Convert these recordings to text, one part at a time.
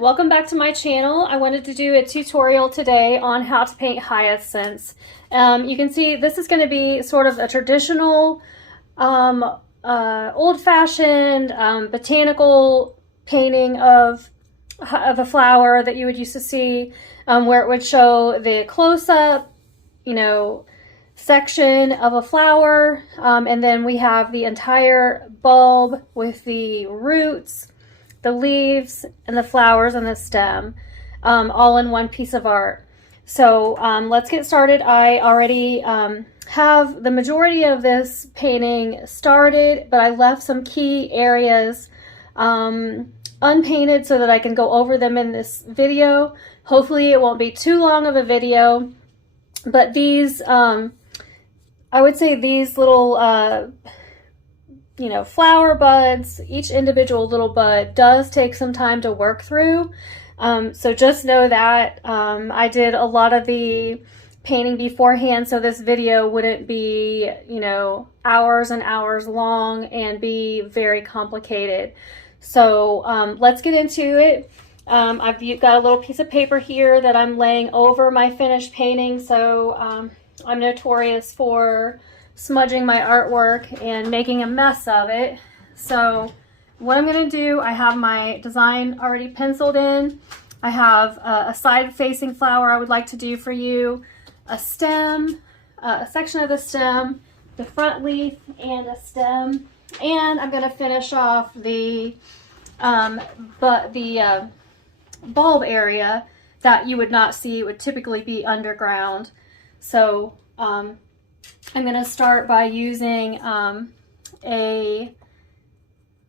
welcome back to my channel. I wanted to do a tutorial today on how to paint hyacinths. You can see this is going to be sort of a traditional, old-fashioned, botanical painting of a flower that you would used to see, where it would show the close-up, section of a flower, and then we have the entire bulb with the roots, the leaves, and the flowers and the stem, all in one piece of art. So let's get started. I already have the majority of this painting started, but I left some key areas unpainted so that I can go over them in this video. Hopefully it won't be too long of a video, but these, I would say these little flower buds, each individual little bud does take some time to work through. So just know that I did a lot of the painting beforehand, so this video wouldn't be, hours and hours long and be very complicated. So let's get into it. I've got a little piece of paper here that I'm laying over my finished painting. So I'm notorious for smudging my artwork and making a mess of it. So what I'm going to do, I have my design already penciled in. I have a side-facing flower I would like to do for you, a stem, a section of the stem, the front leaf, and a stem. And I'm going to finish off the bulb area that you would not see. It would typically be underground. So I'm going to start by using a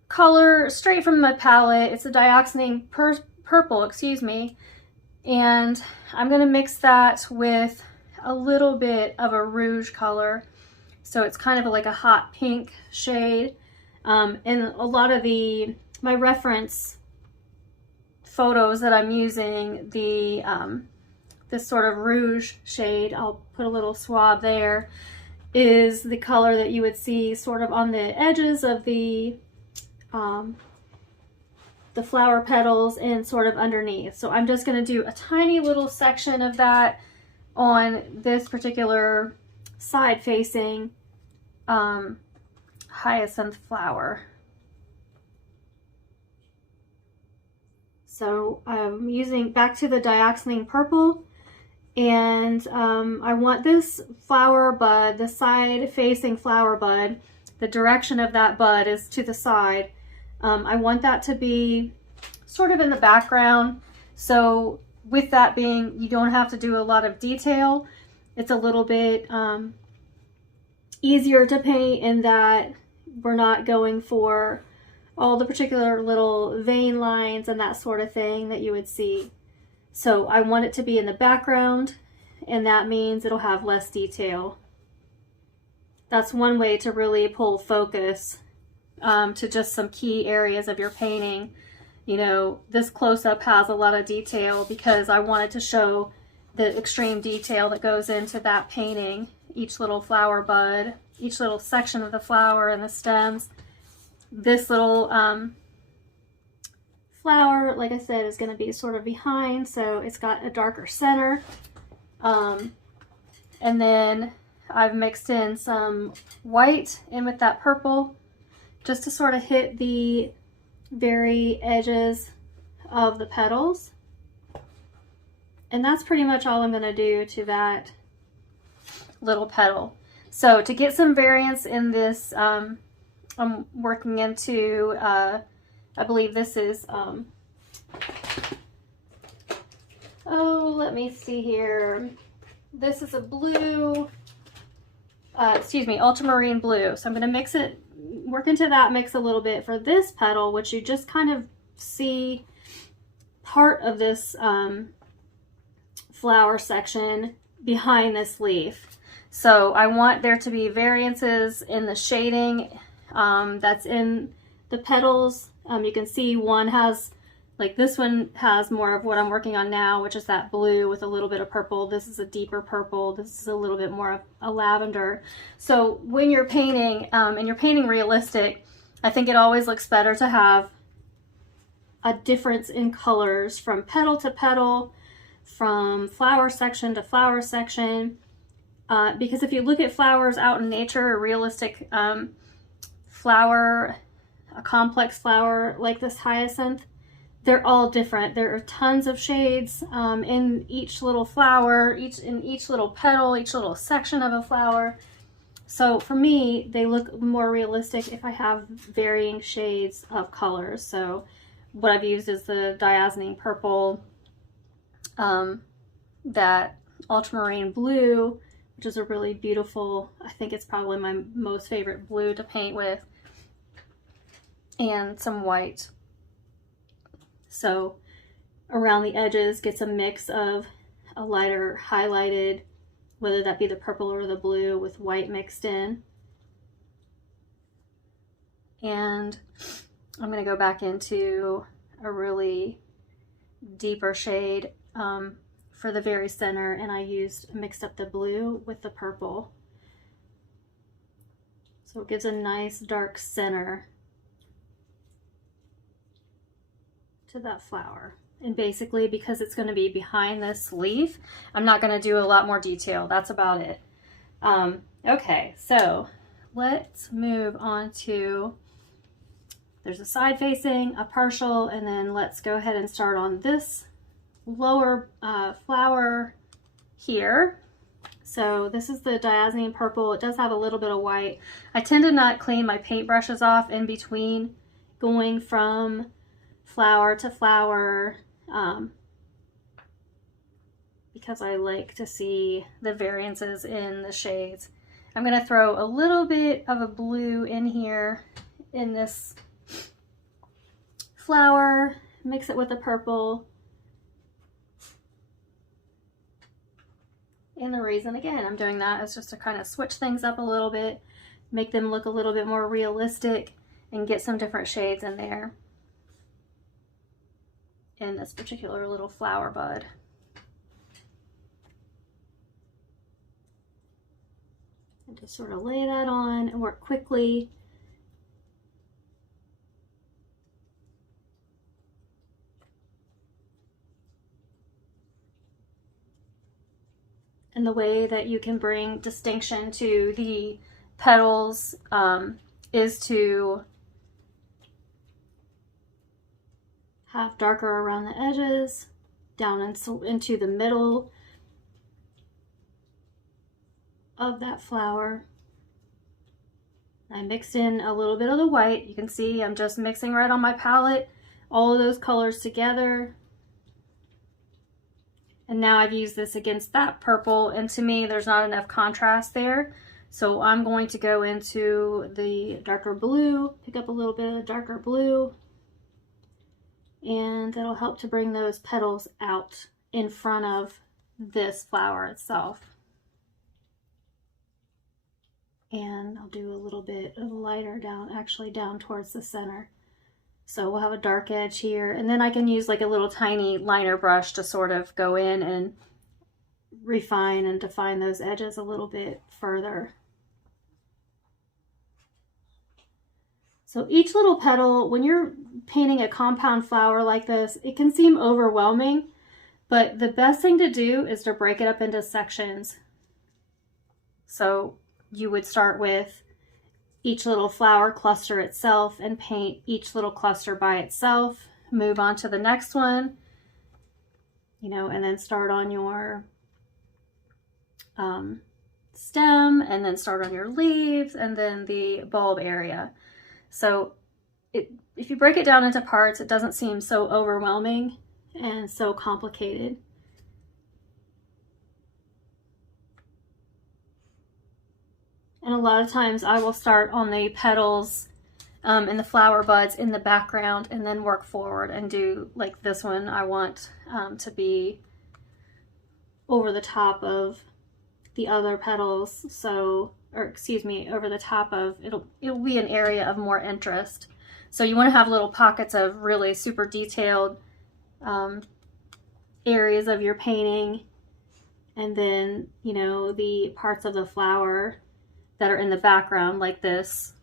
color straight from my palette. It's a DIOXAZINE purple, excuse me. And I'm going to mix that with a little bit of a rouge color. So it's kind of like a hot pink shade. And a lot of my reference photos that I'm using, this sort of rouge shade, I'll put a little swab there, is the color that you would see sort of on the edges of the flower petals and sort of underneath. So I'm just going to do a tiny little section of that on this particular side-facing hyacinth flower. So I'm using back to the DIOXAZINE purple, and I want this flower bud, the side-facing flower bud, the direction of that bud is to the side. I want that to be sort of in the background. So with that being, you don't have to do a lot of detail. It's a little bit easier to paint in that we're not going for all the particular little vein lines and that sort of thing that you would see. So I want it to be in the background, and that means it'll have less detail. That's one way to really pull focus to just some key areas of your painting. This close-up has a lot of detail because I wanted to show the extreme detail that goes into that painting. Each little flower bud, each little section of the flower and the stems. This little flower, like I said, is going to be sort of behind, so it's got a darker center. And then I've mixed in some white in with that purple just to sort of hit the very edges of the petals. And that's pretty much all I'm going to do to that little petal. So to get some variance in this, I'm working into, I believe this is, let me see here. This is a blue, ultramarine blue. So I'm going to work into that mix a little bit for this petal, which you just kind of see part of this flower section behind this leaf. So I want there to be variances in the shading that's in the petals. You can see one has, like this one has more of what I'm working on now, which is that blue with a little bit of purple. This is a deeper purple. This is a little bit more of a lavender. So when you're painting, and you're painting realistic, I think it always looks better to have a difference in colors from petal to petal, from flower section to flower section. Because if you look at flowers out in nature, a realistic flower, a complex flower like this hyacinth, they're all different. There are tons of shades in each little flower, in each little petal, each little section of a flower. So for me, they look more realistic if I have varying shades of colors. So what I've used is the diazonine purple, that ultramarine blue, which is a really beautiful, I think it's probably my most favorite blue to paint with, and some white. So around the edges gets a mix of a lighter highlighted, whether that be the purple or the blue, with white mixed in. And I'm going to go back into a really deeper shade for the very center, and I mixed up the blue with the purple. So it gives a nice dark center to that flower. And basically, because it's going to be behind this leaf, I'm not going to do a lot more detail. That's about it. Okay, so let's move on to, there's a side facing, a partial, and then let's go ahead and start on this lower flower here. So this is the diazonine purple. It does have a little bit of white. I tend to not clean my paint brushes off in between going from flower to flower, because I like to see the variances in the shades. I'm going to throw a little bit of a blue in here in this flower, mix it with the purple. And the reason, again, I'm doing that is just to kind of switch things up a little bit, make them look a little bit more realistic, and get some different shades in there in this particular little flower bud. And just sort of lay that on and work quickly. And the way that you can bring distinction to the petals is to have darker around the edges, down into the middle of that flower. I mixed in a little bit of the white. You can see I'm just mixing right on my palette, all of those colors together. And now I've used this against that purple, and to me there's not enough contrast there. So I'm going to go into the darker blue, pick up a little bit of darker blue, and that'll help to bring those petals out in front of this flower itself. And I'll do a little bit of lighter down, actually down towards the center. So we'll have a dark edge here, and then I can use like a little tiny liner brush to sort of go in and refine and define those edges a little bit further. So each little petal, when you're painting a compound flower like this, it can seem overwhelming, but the best thing to do is to break it up into sections. So you would start with each little flower cluster itself and paint each little cluster by itself, move on to the next one, you know, and then start on your stem, and then start on your leaves, and then the bulb area. So if you break it down into parts, it doesn't seem so overwhelming and so complicated. And a lot of times I will start on the petals and the flower buds in the background and then work forward and do, like this one I want to be over the top of the other petals. So, or excuse me, over the top of, it'll be an area of more interest. So you want to have little pockets of really super detailed areas of your painting, and then, you know, the parts of the flower that are in the background, like this,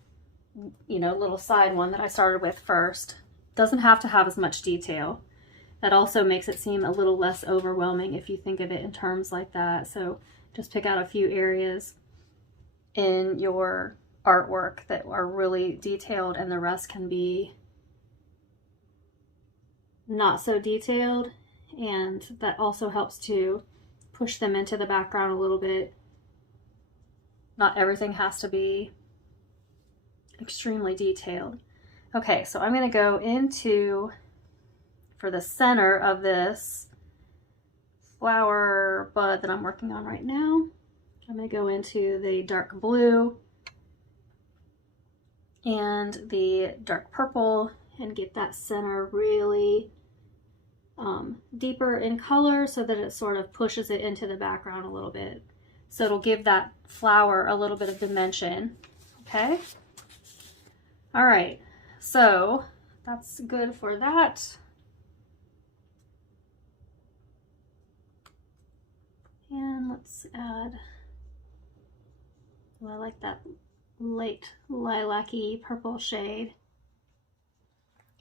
you know, little side one that I started with first. doesn't have to have as much detail. That also makes it seem a little less overwhelming if you think of it in terms like that. So just pick out a few areas in your artwork that are really detailed, and the rest can be not so detailed, and that also helps to push them into the background a little bit. Not everything has to be extremely detailed. Okay, so I'm going to go into, for the center of this flower bud that I'm working on right now, I'm going to go into the dark blue and the dark purple and get that center really deeper in color so that it sort of pushes it into the background a little bit. So it'll give that flower a little bit of dimension. Okay. All right. So that's good for that. And let's add, I like that light lilac-y purple shade.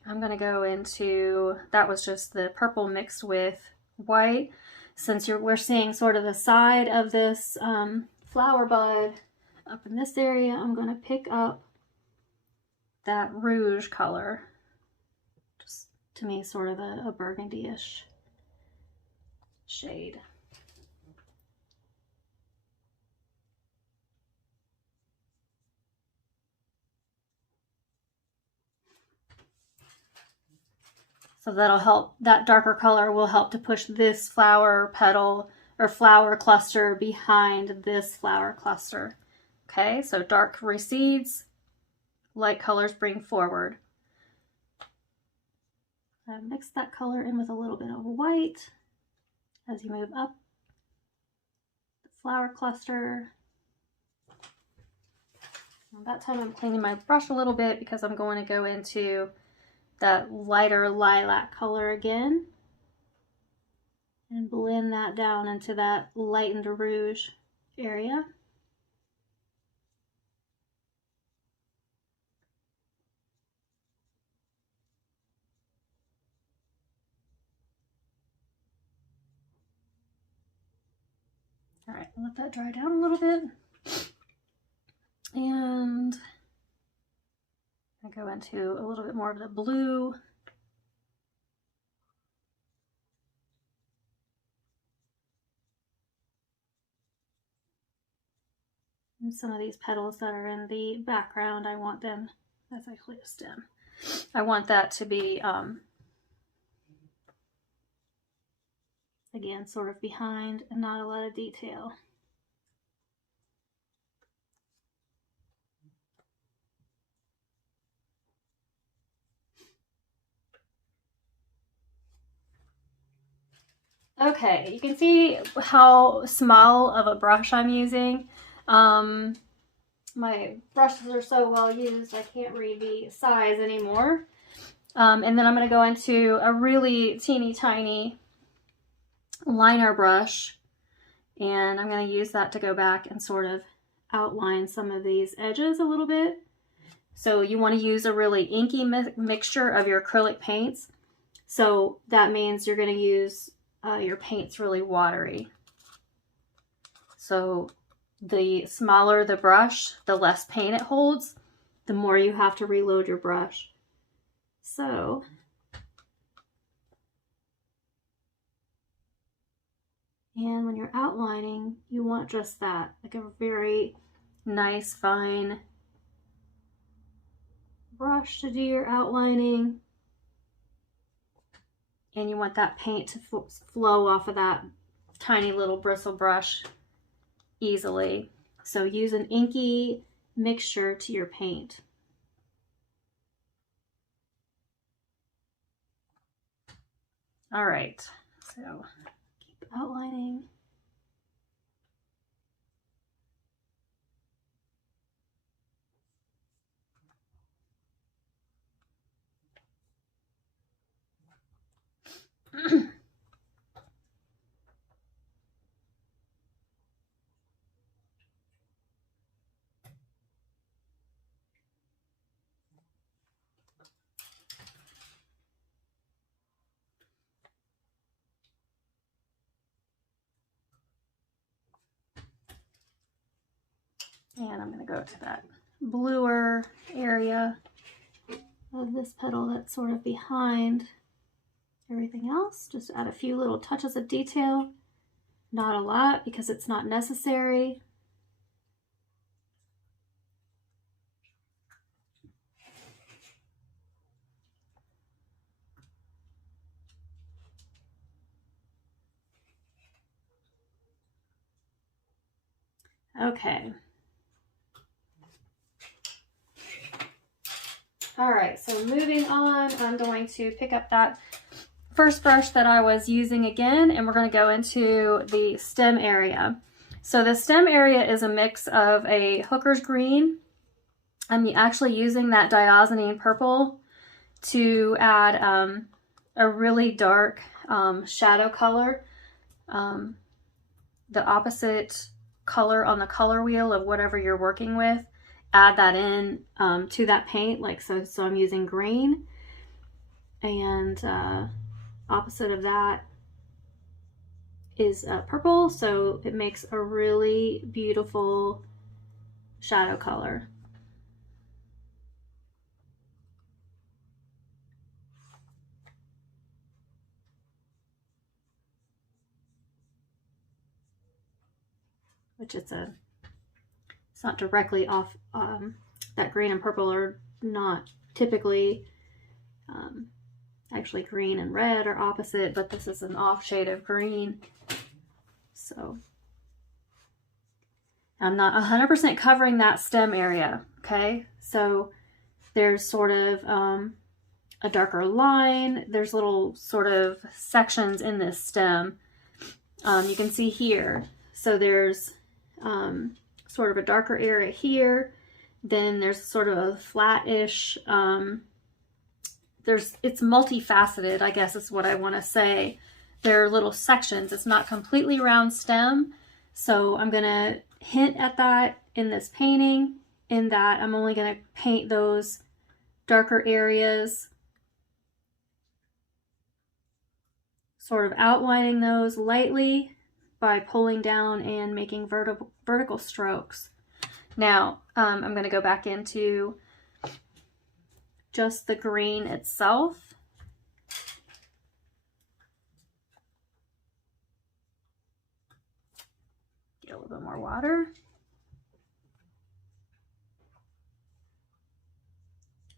I'm going to go into, that was just the purple mixed with white. Since we're seeing sort of the side of this flower bud up in this area, I'm going to pick up that rouge color. Just to me, sort of a burgundy-ish shade. So that'll help, that darker color will help to push this flower petal or flower cluster behind this flower cluster. Okay, so dark recedes, light colors bring forward. Mix that color in with a little bit of white as you move up the flower cluster. That time I'm cleaning my brush a little bit because I'm going to go into that lighter lilac color again and blend that down into that lightened rouge area. All right, let that dry down a little bit. And I go into a little bit more of the blue. And some of these petals that are in the background, I want them, that's actually a stem. I want that to be, again, sort of behind and not a lot of detail. Okay, you can see how small of a brush I'm using. My brushes are so well used, I can't read the size anymore. And then I'm going to go into a really teeny tiny liner brush, and I'm going to use that to go back and sort of outline some of these edges a little bit. So you want to use a really inky mixture of your acrylic paints. So that means you're going to use your paints really watery. So the smaller the brush, the less paint it holds, the more you have to reload your brush. So and when you're outlining, you want just that, like a very nice, fine brush to do your outlining. And you want that paint to flow off of that tiny little bristle brush easily. So use an inky mixture to your paint. All right, so keep outlining. And I'm going to go to that bluer area of this petal that's sort of behind everything else. Just add a few little touches of detail. Not a lot because it's not necessary. Okay. All right, so moving on, I'm going to pick up that first brush that I was using again, and we're going to go into the stem area. So the stem area is a mix of a hooker's green. I'm actually using that DIOXAZINE purple to add a really dark shadow color, the opposite color on the color wheel of whatever you're working with. Add that in to that paint, like so. So I'm using green, and opposite of that is purple, so it makes a really beautiful shadow color. Which it's not directly off, that green and purple are not typically, actually green and red are opposite, but this is an off shade of green. So I'm not 100% covering that stem area, okay? So there's sort of a darker line. There's little sort of sections in this stem. You can see here. So there's sort of a darker area here. Then there's sort of a flat-ish, it's multifaceted, I guess is what I want to say. There are little sections. It's not completely round stem. So I'm going to hint at that in this painting, in that I'm only going to paint those darker areas, sort of outlining those lightly by pulling down and making vertical strokes. Now, I'm going to go back into just the green itself. Get a little bit more water.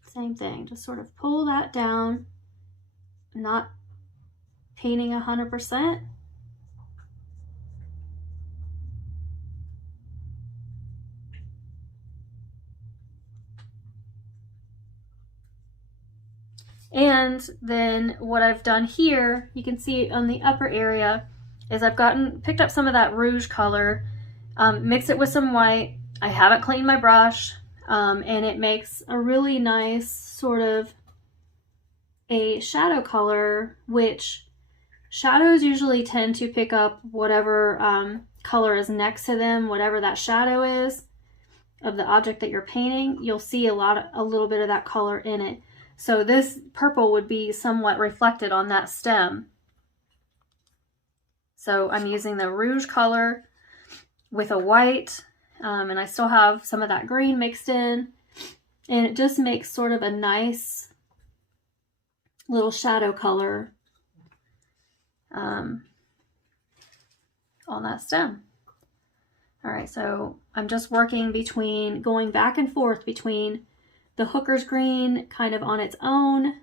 Same thing, just sort of pull that down, not painting 100%. And then what I've done here, you can see on the upper area, is I've picked up some of that rouge color, mixed it with some white. I haven't cleaned my brush, and it makes a really nice sort of a shadow color, which shadows usually tend to pick up whatever color is next to them, whatever that shadow is of the object that you're painting. You'll see a little bit of that color in it. So this purple would be somewhat reflected on that stem. So I'm using the rouge color with a white, and I still have some of that green mixed in, and it just makes sort of a nice little shadow color on that stem. All right, so I'm just working going back and forth between the hooker's green kind of on its own,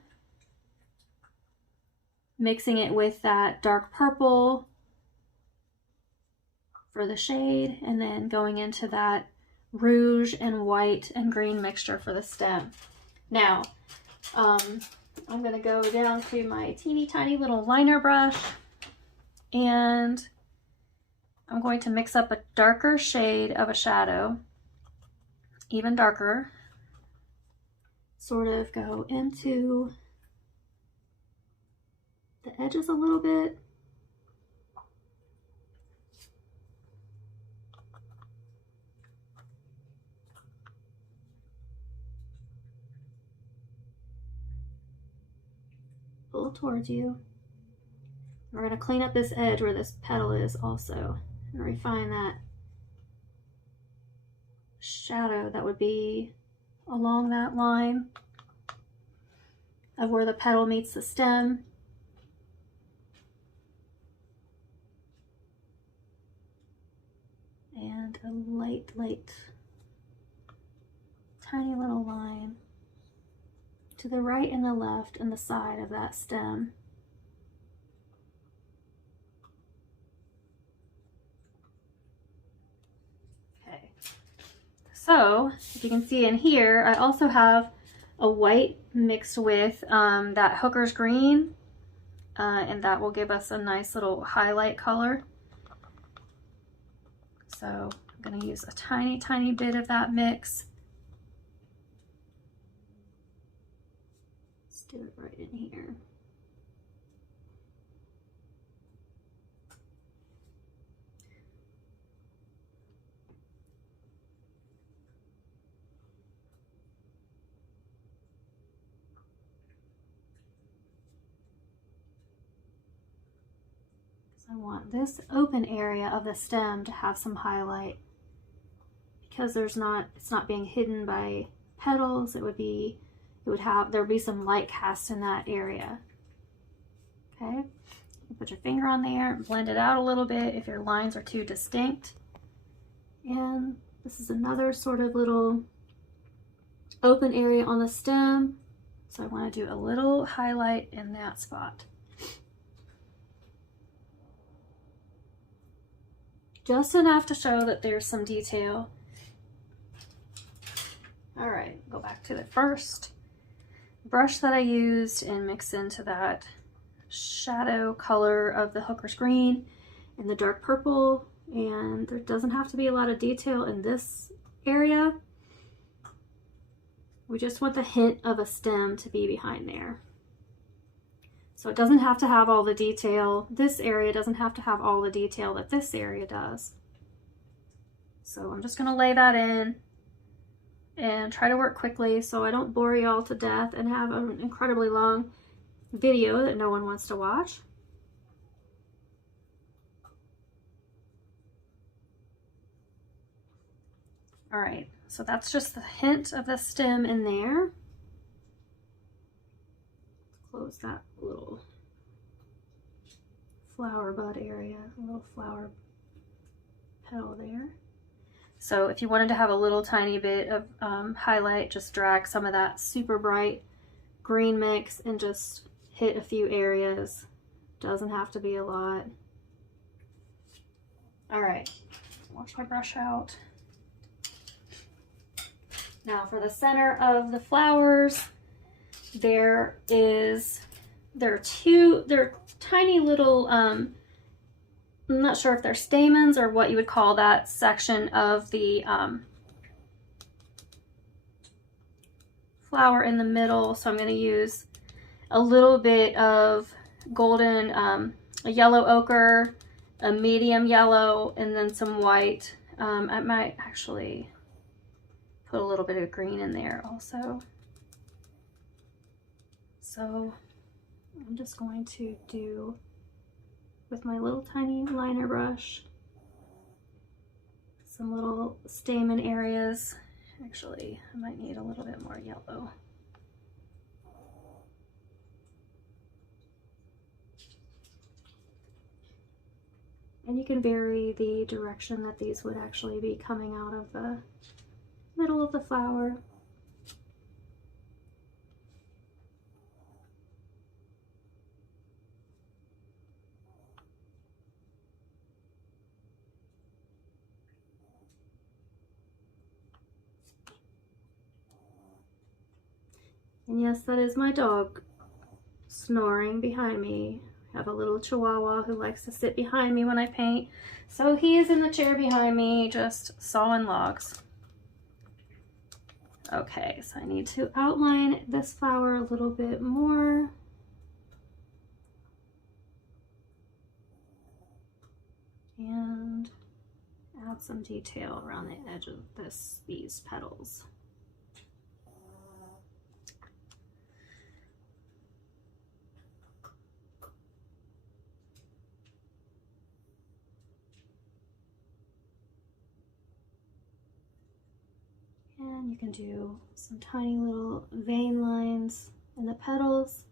mixing it with that dark purple for the shade, and then going into that rouge and white and green mixture for the stem. Now, I'm going to go down to my teeny tiny little liner brush, and I'm going to mix up a darker shade of a shadow, even darker. Sort of go into the edges a little bit. Pull towards you. We're going to clean up this edge where this petal is also, and refine that shadow that would be along that line of where the petal meets the stem. And a light, tiny little line to the right and the left and the side of that stem. Okay, so if you can see in here, I also have a white mixed with that Hooker's green, and that will give us a nice little highlight color. So I'm going to use a tiny bit of that mix. Let's do it right in here. I want this open area of the stem to have some highlight, because there's it's not being hidden by petals. There would be some light cast in that area. Okay, you put your finger on there, blend it out a little bit if your lines are too distinct. And this is another sort of little open area on the stem, so I want to do a little highlight in that spot. Just enough to show that there's some detail. All right, go back to the first brush that I used and mix into that shadow color of the Hooker's green and the dark purple. And there doesn't have to be a lot of detail in this area. We just want the hint of a stem to be behind there. So it doesn't have to have all the detail. This area doesn't have to have all the detail that this area does. So I'm just gonna lay that in and try to work quickly so I don't bore y'all to death and have an incredibly long video that no one wants to watch. All right, so that's just the hint of the stem in there. Close that little flower bud area, a little flower petal there. So if you wanted to have a little tiny bit of highlight, just drag some of that super bright green mix and just hit a few areas. Doesn't have to be a lot. All right, wash my brush out. Now for the center of the flowers, there are tiny little, I'm not sure if they're stamens or what you would call that section of the flower in the middle. So I'm going to use a little bit of golden, a yellow ochre, a medium yellow, and then some white. I might actually put a little bit of green in there also. So I'm just going to do, with my little tiny liner brush, some little stamen areas. Actually, I might need a little bit more yellow. And you can vary the direction that these would actually be coming out of the middle of the flower. And yes, that is my dog snoring behind me. I have a little Chihuahua who likes to sit behind me when I paint. So he is in the chair behind me, just sawing logs. Okay, so I need to outline this flower a little bit more. And add some detail around the edge of these petals. And you can do some tiny little vein lines in the petals.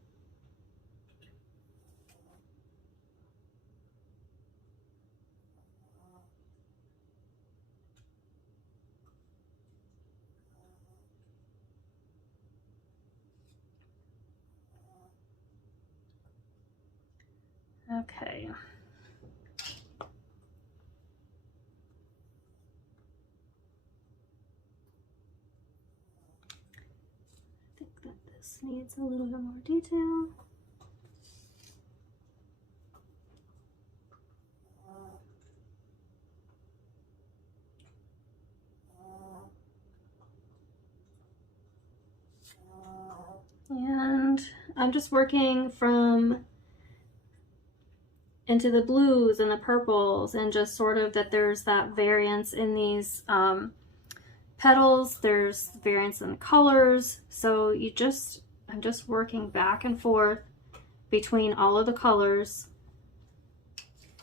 Okay. I think that this needs a little bit more detail. And I'm just working from into the blues and the purples, and just sort of that there's that variance in these petals, there's variance in the colors. So I'm just working back and forth between all of the colors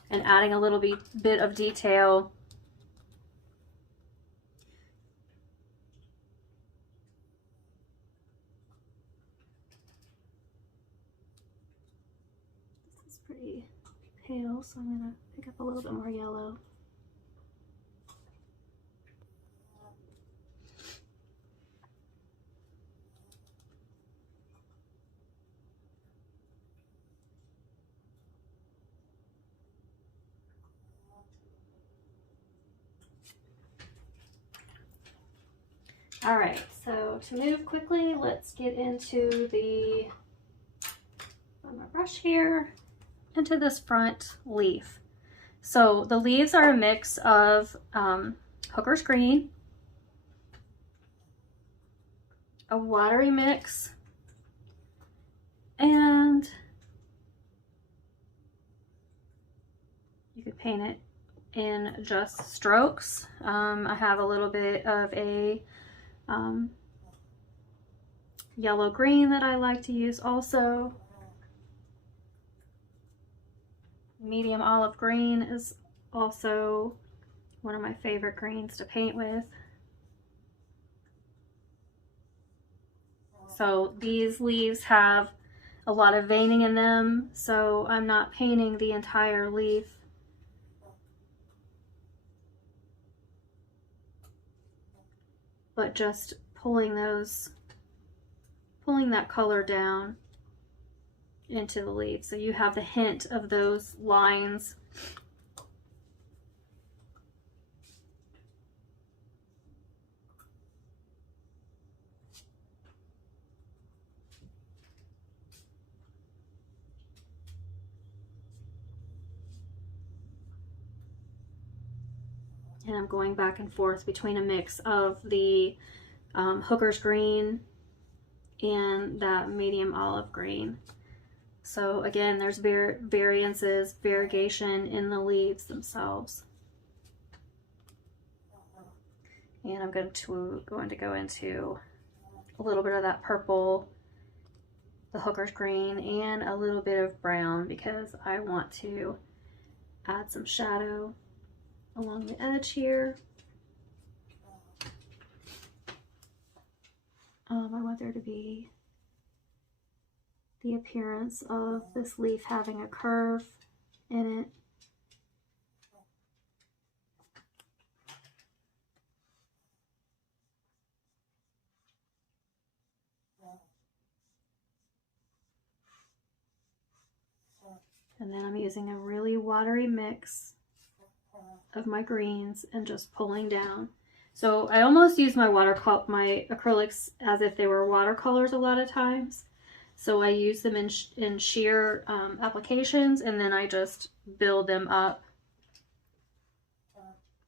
and adding a little bit of detail. This is pretty pale, so I'm gonna pick up a little bit more yellow. All right, so to move quickly, let's get into on my brush here, into this front leaf. So the leaves are a mix of Hooker's Green, a watery mix, and you could paint it in just strokes. I have a little bit of a yellow green that I like to use also. Medium olive green is also one of my favorite greens to paint with. So these leaves have a lot of veining in them, so I'm not painting the entire leaf. But just pulling that color down into the leaf, so you have the hint of those lines. And I'm going back and forth between a mix of the Hooker's Green and that medium olive green. So again, there's variegation in the leaves themselves. And I'm going to go into a little bit of that purple, the Hooker's Green, and a little bit of brown, because I want to add some shadow along the edge here. I want there to be the appearance of this leaf having a curve in it. And then I'm using a really watery mix of my greens and just pulling down. So I almost use my acrylics as if they were watercolors a lot of times. So I use them in sheer applications, and then I just build them up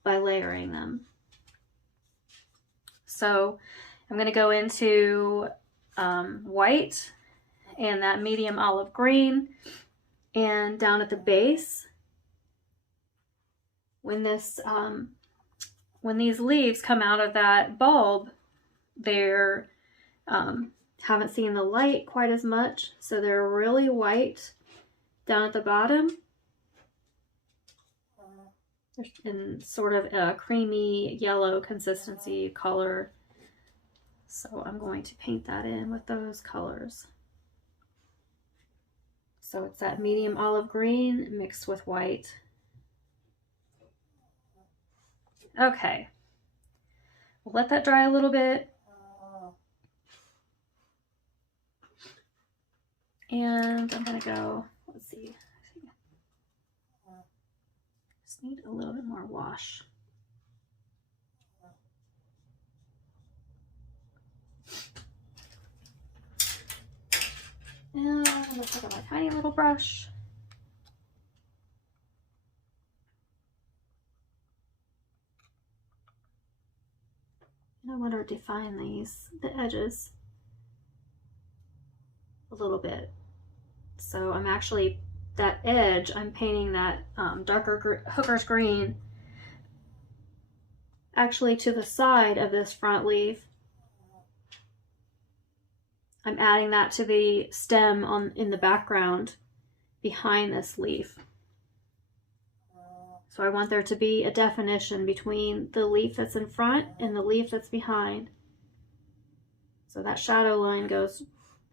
by layering them. So I'm going to go into white and that medium olive green, and down at the base, when these leaves come out of that bulb, they're haven't seen the light quite as much, so they're really white down at the bottom in sort of a creamy yellow consistency color So I'm going to paint that in with those colors. So it's that medium olive green mixed with white. Okay, we'll let that dry a little bit. And I'm gonna go, let's see, just need a little bit more wash. And let's look at my tiny little brush. And I want to define the edges a little bit. So I'm actually, that edge, I'm painting that darker hooker's green actually to the side of this front leaf. I'm adding that to the stem in the background behind this leaf. So I want there to be a definition between the leaf that's in front and the leaf that's behind. So that shadow line goes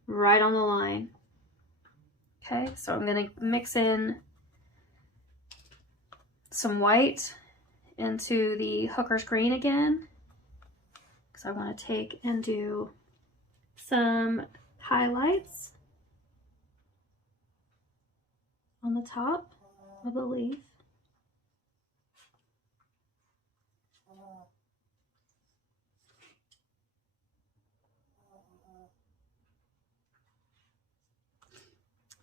right on the line. Okay, so I'm gonna mix in some white into the hooker's green again, because I want to take and do some highlights on the top of the leaf.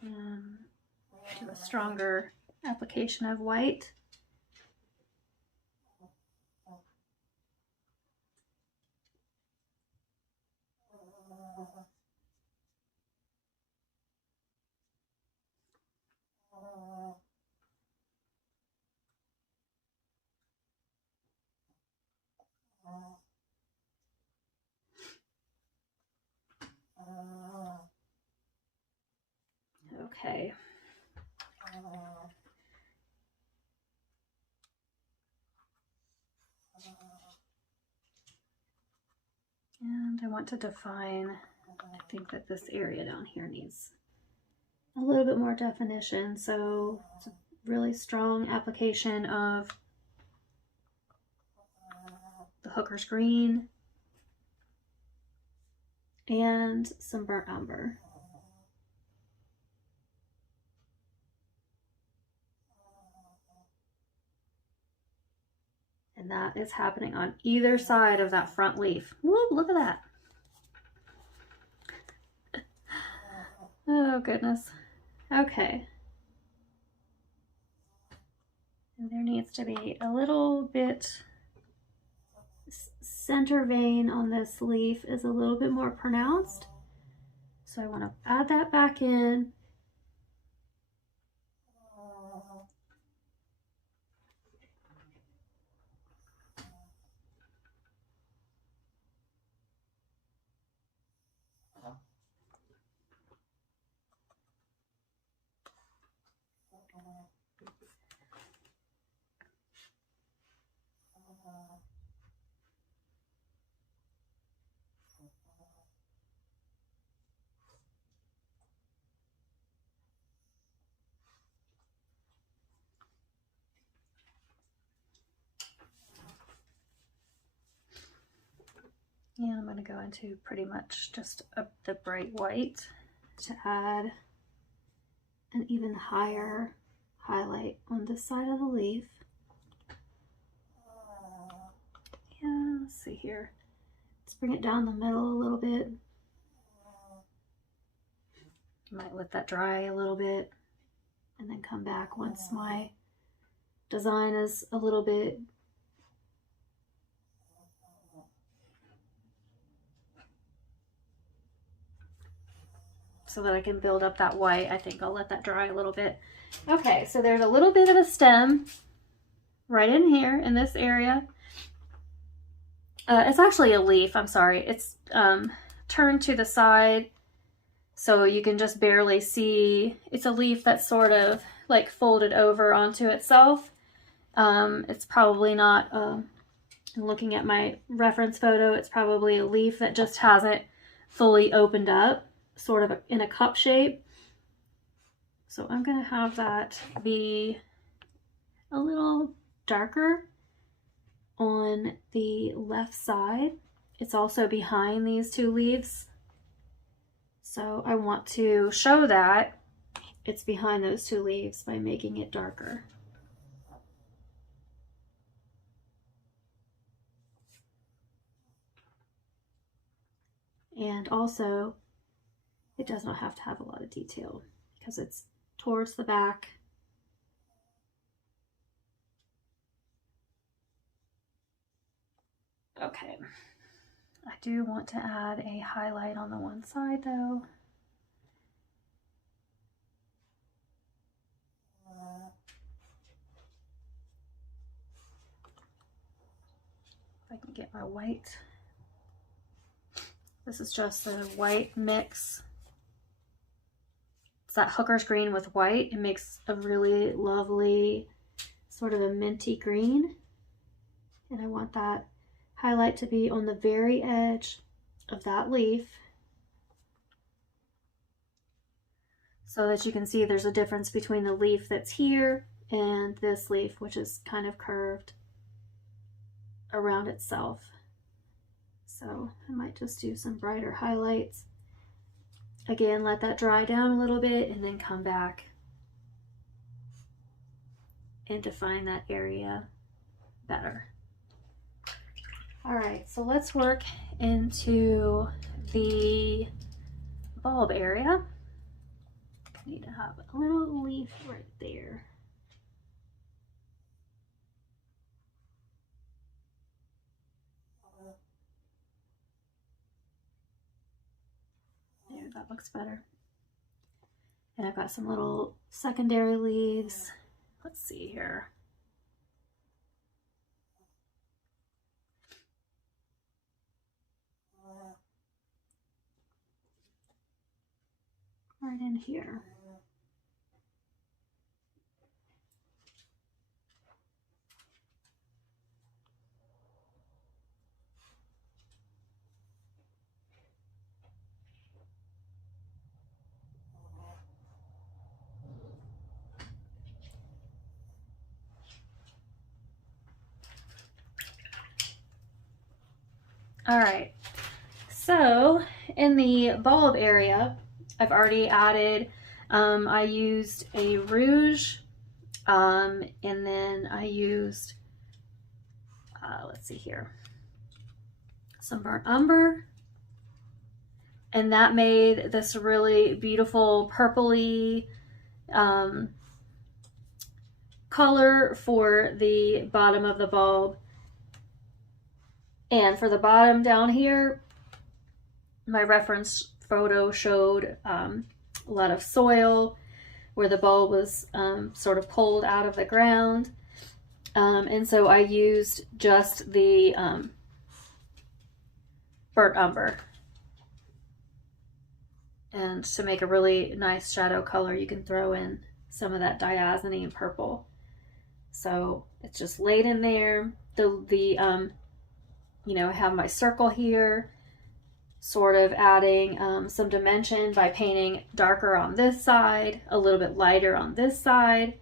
And do a stronger application of white. Okay. And I want to define, I think that this area down here needs a little bit more definition. So it's a really strong application of the hooker's green and some burnt umber. And that is happening on either side of that front leaf. Whoop, look at that. Oh, goodness. Okay. And there needs to be a little bit, center vein on this leaf is a little bit more pronounced. So I want to add that back in. And I'm going to go into pretty much just the bright white to add an even higher highlight on this side of the leaf. Yeah, let's see here. Let's bring it down the middle a little bit. Might let that dry a little bit and then come back once my design is a little bit so that I can build up that white. I think I'll let that dry a little bit. Okay, so there's a little bit of a stem right in here in this area. It's actually a leaf, I'm sorry. It's turned to the side so you can just barely see. It's a leaf that's sort of like folded over onto itself. It's probably not looking at my reference photo, it's probably a leaf that just hasn't fully opened up, sort of in a cup shape. So I'm going to have that be a little darker on the left side. It's also behind these two leaves. So I want to show that it's behind those two leaves by making it darker. And also, it does not have to have a lot of detail because it's towards the back. Okay, I do want to add a highlight on the one side though. If I can get my white. This is just a white mix. It's that hooker's green with white. It makes a really lovely sort of a minty green. And I want that highlight to be on the very edge of that leaf so that you can see there's a difference between the leaf that's here and this leaf, which is kind of curved around itself. So I might just do some brighter highlights. Again, let that dry down a little bit and then come back and define that area better. All right, so let's work into the bulb area. I need to have a little leaf right there. There, that looks better. And I've got some little secondary leaves. Let's see here. Right in here. All right, so in the bulb area, I've already added, I used a Rouge, and then I used, let's see here, some burnt umber, and that made this really beautiful purpley color for the bottom of the bulb. And for the bottom down here, my reference photo showed a lot of soil where the bulb was sort of pulled out of the ground. And so I used just the burnt umber. And to make a really nice shadow color, you can throw in some of that diazonine purple. So it's just laid in there. You know, I have my circle here, sort of adding some dimension by painting darker on this side, a little bit lighter on this side.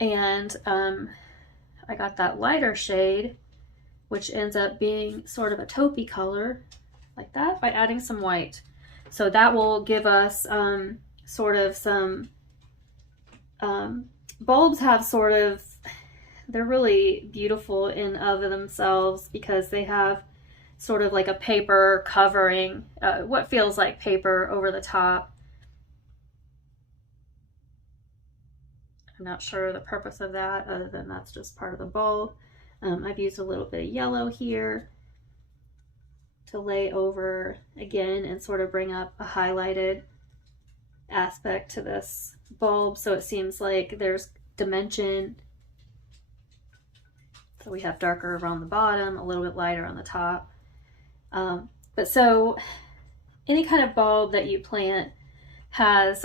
And I got that lighter shade, which ends up being sort of a taupey color, like that, by adding some white. So that will give us sort of some, bulbs have sort of, they're really beautiful in of themselves because they have sort of like a paper covering, what feels like paper over the top. I'm not sure the purpose of that other than that's just part of the bulb. I've used a little bit of yellow here to lay over again and sort of bring up a highlighted aspect to this bulb so it seems like there's dimension. So we have darker around the bottom, a little bit lighter on the top. But so any kind of bulb that you plant has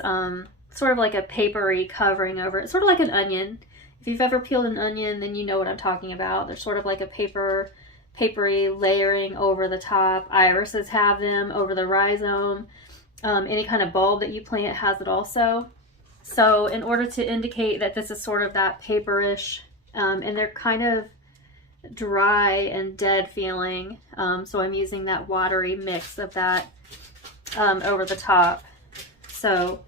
sort of like a papery covering over it, sort of like an onion. If you've ever peeled an onion, then you know what I'm talking about. There's sort of like a paper papery layering over the top. Irises have them over the rhizome. Any kind of bulb that you plant has it also. So in order to indicate that this is sort of that paperish, and they're kind of dry and dead feeling, so I'm using that watery mix of that over the top. So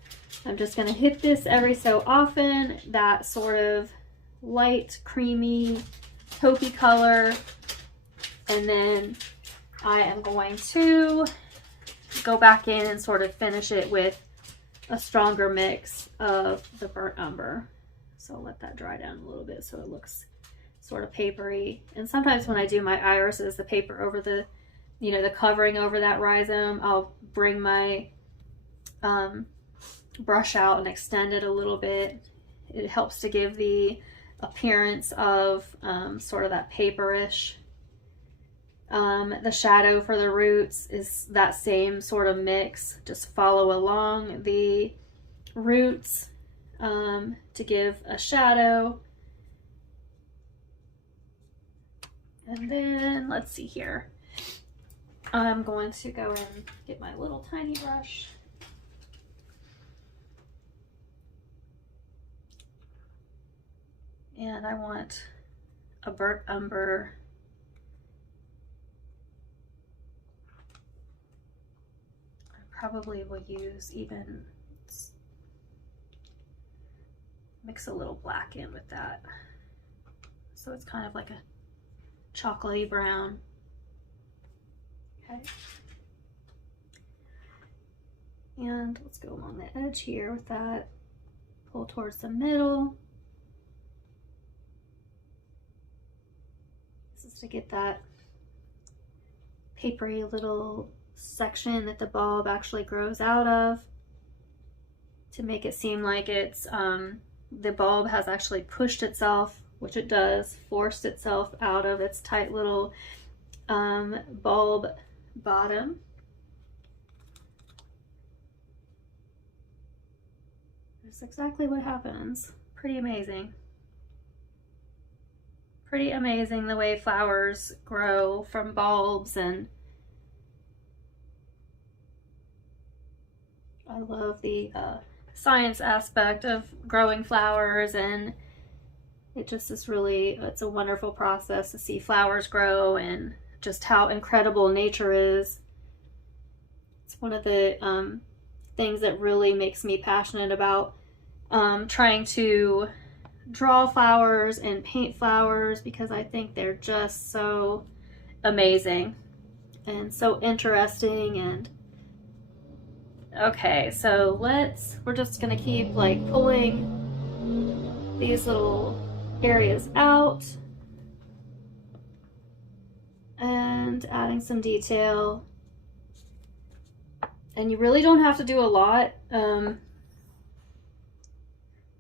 I'm just going to hit this every so often, that sort of light, creamy, taupey color, and then I am going to go back in and sort of finish it with a stronger mix of the burnt umber. So I'll let that dry down a little bit so it looks sort of papery. And sometimes when I do my irises, the paper over the, you know, the covering over that rhizome, I'll bring my brush out and extend it a little bit. It helps to give the appearance of sort of that paperish. The shadow for the roots is that same sort of mix. Just follow along the roots to give a shadow. And then let's see here. I'm going to go and get my little tiny brush. And I want a burnt umber. I probably will use even, mix a little black in with that. So it's kind of like a chocolatey brown. Okay. And let's go along the edge here with that. Pull towards the middle. This is to get that papery little section that the bulb actually grows out of, to make it seem like it's the bulb has actually pushed itself, which it does, forced itself out of its tight little bulb bottom. That's exactly what happens. Pretty amazing. Pretty amazing the way flowers grow from bulbs, and I love the science aspect of growing flowers, and it just is really, it's a wonderful process to see flowers grow and just how incredible nature is. It's one of the things that really makes me passionate about trying to draw flowers and paint flowers, because I think they're just so amazing and so interesting. And okay, so we're just gonna keep like pulling these little areas out and adding some detail. And you really don't have to do a lot. I'm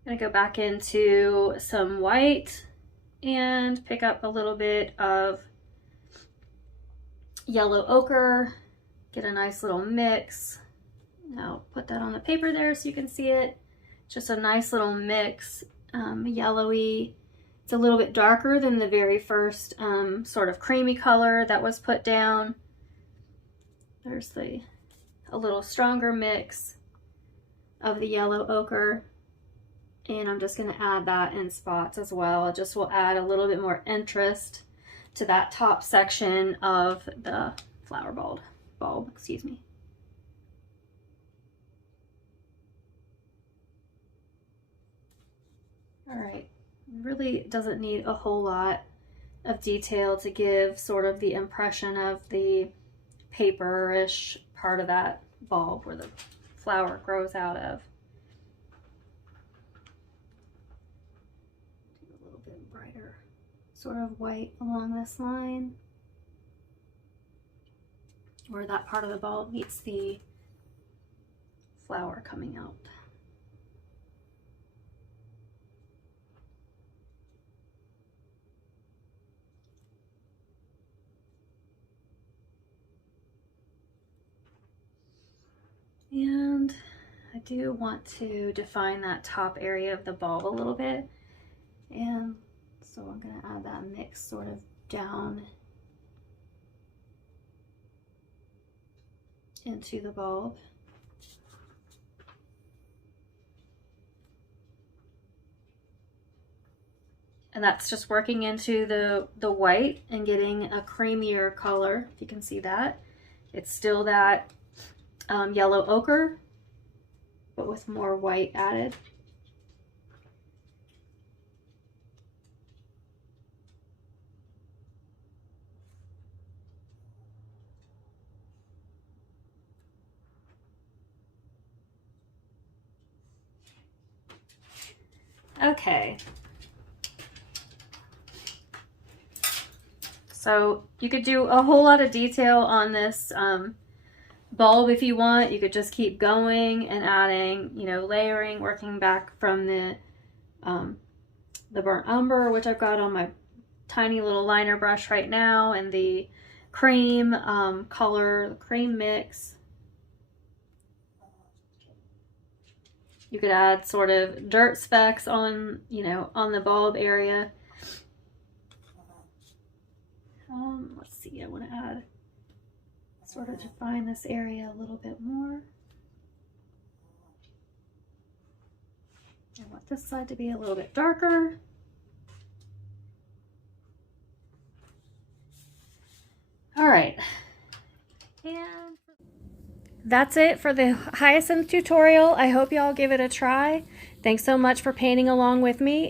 gonna go back into some white and pick up a little bit of yellow ochre, get a nice little mix. Now put that on the paper there so you can see it. Just a nice little mix, yellowy. It's a little bit darker than the very first sort of creamy color that was put down. There's a little stronger mix of the yellow ochre. And I'm just going to add that in spots as well. It just will add a little bit more interest to that top section of the flower bulb, excuse me. All right, really doesn't need a whole lot of detail to give sort of the impression of the paperish part of that bulb where the flower grows out of. Sort of white along this line where that part of the bulb meets the flower coming out. And I do want to define that top area of the bulb a little bit, and so I'm going to add that mix sort of down into the bulb. And that's just working into the white and getting a creamier color, if you can see that. It's still that yellow ochre, but with more white added. Okay. So you could do a whole lot of detail on this bulb if you want. You could just keep going and adding, you know, layering, working back from the burnt umber, which I've got on my tiny little liner brush right now, and the cream color, cream mix. You could add sort of dirt specks on, you know, on the bulb area. Let's see, I want to add, sort of define this area a little bit more. I want this side to be a little bit darker. All right. And that's it for the hyacinth tutorial. I hope y'all give it a try. Thanks so much for painting along with me.